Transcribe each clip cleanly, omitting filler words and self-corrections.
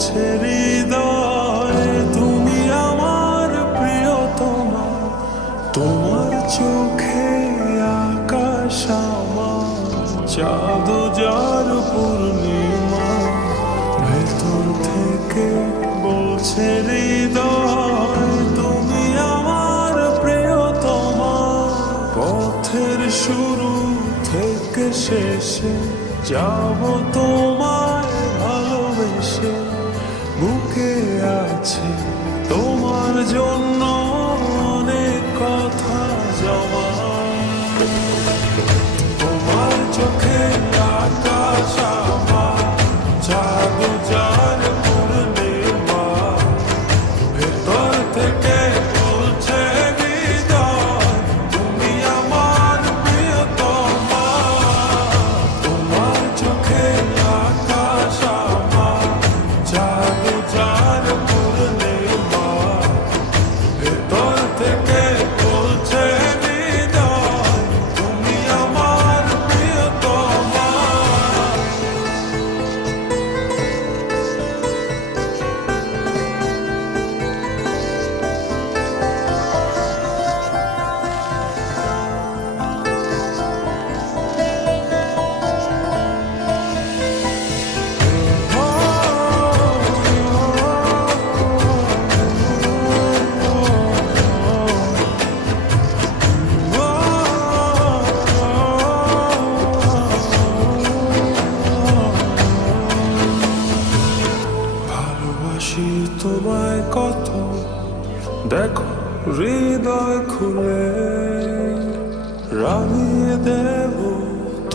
বলছে হৃদয় তুমি আমার প্রিয়তমা। তোমার চোখে আকাশ আমার, চাঁদ যার পূর্ণিমা। ভেতর থেকে বলছে হৃদয় তুমি আমার প্রিয়তমা। পথের শুরু থেকে শেষে যাব তোমায় ভালোবেসে। বুকে আছে তোমার জন্য অনেক কথা জমা। তোমার চোখে আকাশ আমার, চাঁদ যার পূর্ণিমা। ভেতর থেকে বলছে হৃদয় তুমি আমার প্রিয়তমা। তোমার চোখে আকাশ আমার, চাঁদ যার পূর্ণিমা। ভেতর থেকে বলছে হৃদয় তুমি আমার প্রিয়তমা। ভালোবাসি তোমায় কত, দেখো হৃদয় খুলে। রাঙিয়ে দেব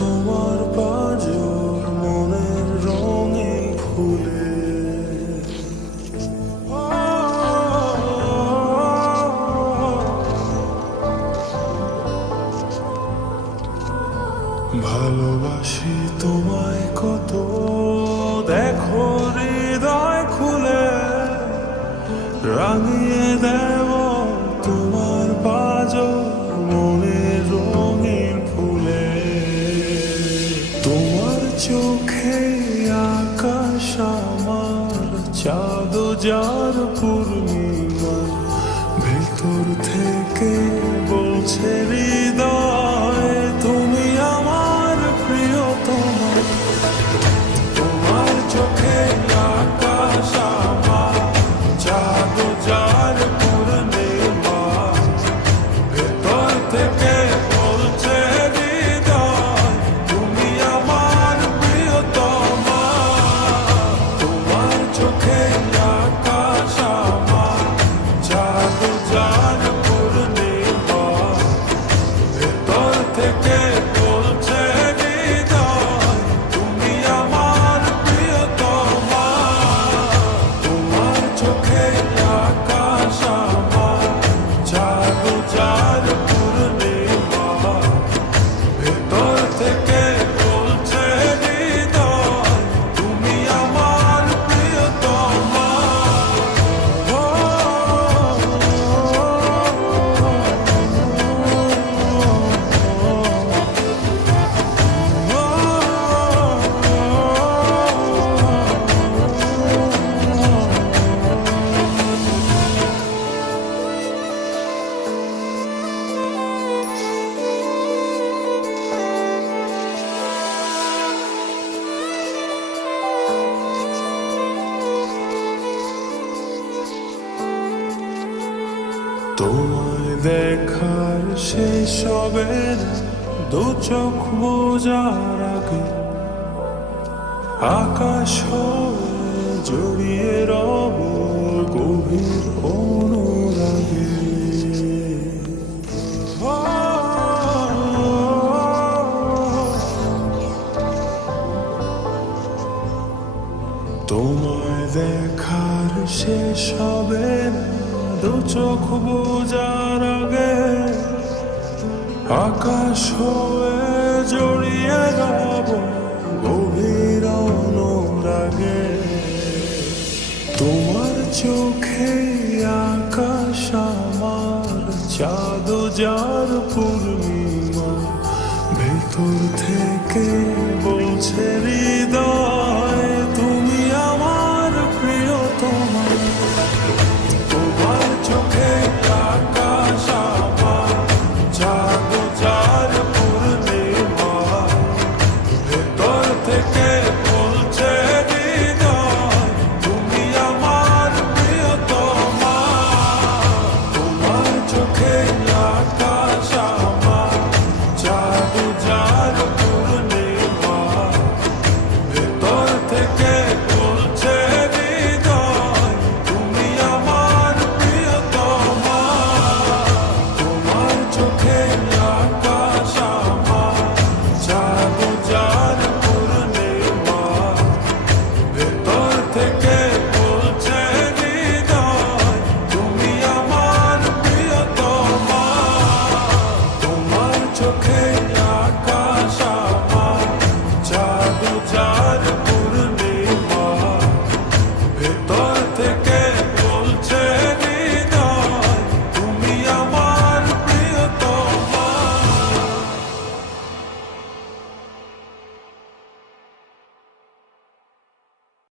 তোমার পাঁজর মনের রঙে ফুলে। ভালোবাসি তোমায় কত, দেখো হৃদয় খুলে। রাঙিয়ে দেব তোমার পাঁজর মনের রঙিন ফুলে। তোমার চোখে আকাশ আমার, চাঁদ যার পূর্ণিমা। ভেতর থেকে বলছে হৃদয় তুমি আমার প্রিয়তমা। তোমার চোখে আকাশ আমার, চাঁদ যার পূর্ণিমা। ভেতর থেকে বলছে হৃদয় তুমি আমার প্রিয়তমা। তোমার চোখে আকাশ আমার, চাঁদ যার পূর্ণিমা। ভেতর থেকে বলছে হৃদয় তুমি আমার প্রিয়তমা। তোমার চোখে আকাশ আমার, চাঁদ যার পূর্ণিমা। ভেতর থেকে বলছে হৃদয় তুমি আমার প্রিয়তমা। তোমায় দেখার শেষ হবে না, দু চোখ বোঝার আগে। আকাশ হয়ে জড়িয়ে রব গভীর অনুরাগে। তোমায় দেখার শেষ হবে না, দু চোখ বোঝার আগে। আকাশ হয়ে জড়িয়ে রব গভীর অনুরাগে। তোমার চোখে আকাশ আমার, চাঁদ যার পূর্ণিমা। ভেতর থেকে বলছে হৃদয়